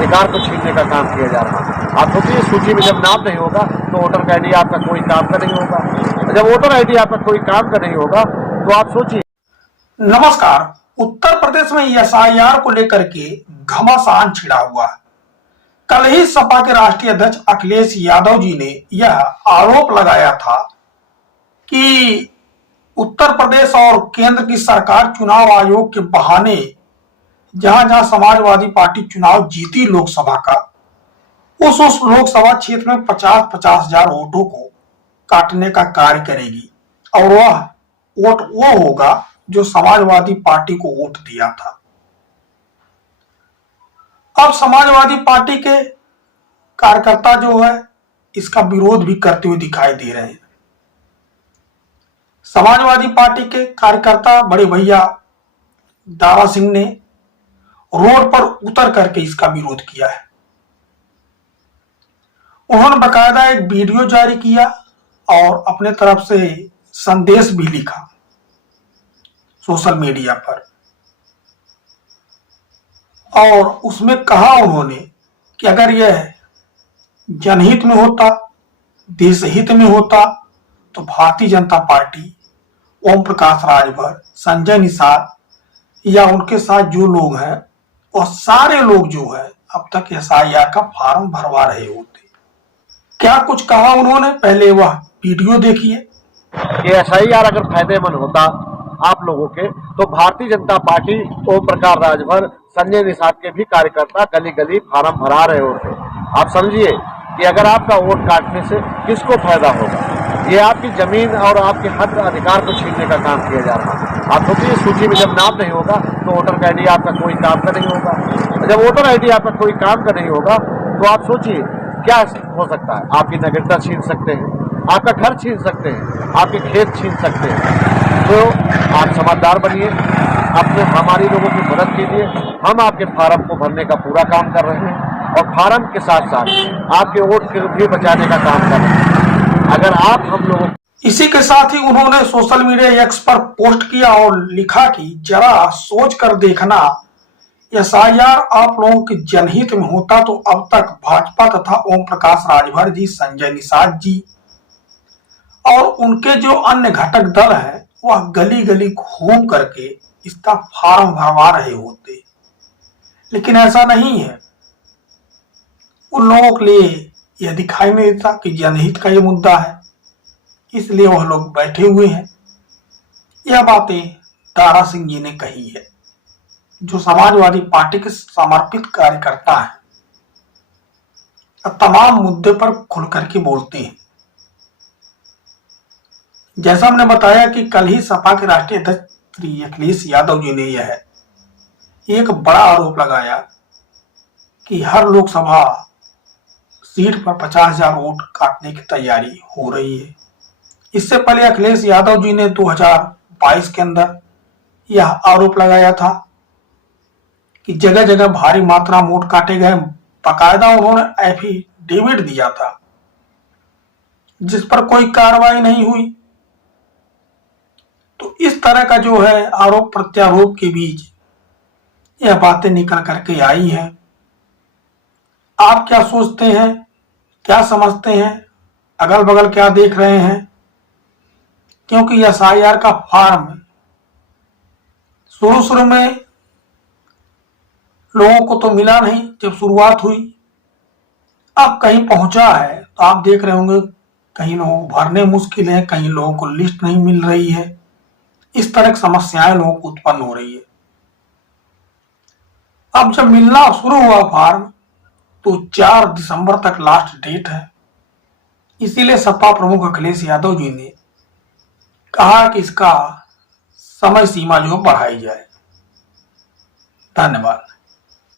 अधिकार को छीनने का काम किया जा रहा है। आप सोचिए, सूची में जब नाम नहीं होगा तो वोटर आईडी आपका कोई काम का नहीं होगा। जब वोटर आईडी आपका कोई काम का नहीं होगा तो आप सोचिए। नमस्कार। उत्तर प्रदेश में एसआईआर को लेकर के घमासान छिड़ा हुआ है। कल ही सपा के राष्ट्रीय अध्यक्ष अखिलेश यादव जी ने यह आरोप लगाया था कि उत्तर प्रदेश और केंद्र की सरकार चुनाव आयोग के बहाने जहां जहां समाजवादी पार्टी चुनाव जीती लोकसभा का, उस लोकसभा क्षेत्र में 50-50 हजार वोटों को काटने का कार्य करेगी और वह वोट वो होगा जो समाजवादी पार्टी को वोट दिया था। अब समाजवादी पार्टी के कार्यकर्ता जो है इसका विरोध भी करते हुए दिखाई दे रहे हैं। समाजवादी पार्टी के कार्यकर्ता बड़े भैया दारा सिंह ने रोड पर उतर करके इसका विरोध किया है। उन्होंने बकायदा एक वीडियो जारी किया और अपने तरफ से संदेश भी लिखा सोशल मीडिया पर, और उसमें कहा उन्होंने कि अगर यह जनहित में होता, देश हित में होता तो भारतीय जनता पार्टी, ओम प्रकाश राजभर, संजय निषाद या उनके साथ जो लोग हैं और सारे लोग जो है अब तक एसआईआर का फॉर्म भरवा रहे होते। क्या कुछ कहा उन्होंने, पहले वह वीडियो देखिए। कि एसआईआर अगर फायदेमंद होता आप लोगों के तो भारतीय जनता पार्टी, ओम प्रकाश राजभर, संजय निषाद के भी कार्यकर्ता गली गली फार्म भरा रहे होते। आप समझिए कि अगर आपका वोट काटने से किसको फायदा होगा। ये आपकी जमीन और आपके हक अधिकार को छीनने का काम किया जा रहा है। आप सोचिए, सूची में जब नाम नहीं होगा तो वोटर आईडी आपका कोई काम का नहीं होगा। जब वोटर आईडी आपका कोई काम का नहीं होगा तो आप सोचिए क्या हो सकता है। आपकी नागरिकता छीन सकते हैं, आपका घर छीन सकते हैं, आपके खेत छीन सकते हैं। तो आप समझदार बनिए, अपने हमारी लोगों की मदद कीजिए। हम आपके फार्म को भरने का पूरा काम कर रहे हैं और फार्म के साथ साथ आपके वोट को भी बचाने का काम कर रहे हैं। अगर आप हम लोगों, इसी के साथ ही उन्होंने सोशल मीडिया एक्स पर पोस्ट किया और लिखा कि जरा सोच कर देखना, एसआईआर आप लोगों के जनहित में होता तो अब तक भाजपा तथा ओम प्रकाश राजभर जी, संजय निषाद जी और उनके जो अन्य घटक दल हैं वह गली गली घूम करके इसका फॉर्म भरवा रहे होते। लेकिन ऐसा नहीं है। उन लोगों के लिए यह दिखाई नहीं देता कि जनहित का ये मुद्दा है, इसलिए वह लोग बैठे हुए हैं। यह बातें दारा सिंह जी ने कही है, जो समाजवादी पार्टी के समर्पित कार्यकर्ता हैं और तमाम मुद्दे पर खुल करके बोलते हैं। जैसा हमने बताया कि कल ही सपा के राष्ट्रीय अध्यक्ष श्री अखिलेश यादव जी ने यह एक बड़ा आरोप लगाया कि हर लोकसभा सीट पर 50,000 वोट काटने की तैयारी हो रही है। इससे पहले अखिलेश यादव जी ने 2022 के अंदर यह आरोप लगाया था कि जगह जगह भारी मात्रा में वोट काटे गए। बाकायदा उन्होंने एफिडेविट दिया था जिस पर कोई कार्रवाई नहीं हुई। तो इस तरह का जो है आरोप प्रत्यारोप के बीच यह बातें निकल करके आई हैं। आप क्या सोचते हैं, क्या समझते हैं, अगल बगल क्या देख रहे हैं? क्योंकि एसआईआर का फॉर्म शुरू में लोगों को तो मिला नहीं जब शुरुआत हुई, अब कहीं पहुंचा है तो आप देख रहे होंगे कहीं लोगों को भरने मुश्किल है, कहीं लोगों को लिस्ट नहीं मिल रही है। इस तरह की समस्याएं लोगों को उत्पन्न हो रही है। अब जब मिलना शुरू हुआ फॉर्म तो 4 दिसंबर तक लास्ट डेट है। इसीलिए सपा प्रमुख अखिलेश यादव जी ने कहा कि इसका समय सीमा जो बढ़ाई जाए। धन्यवाद।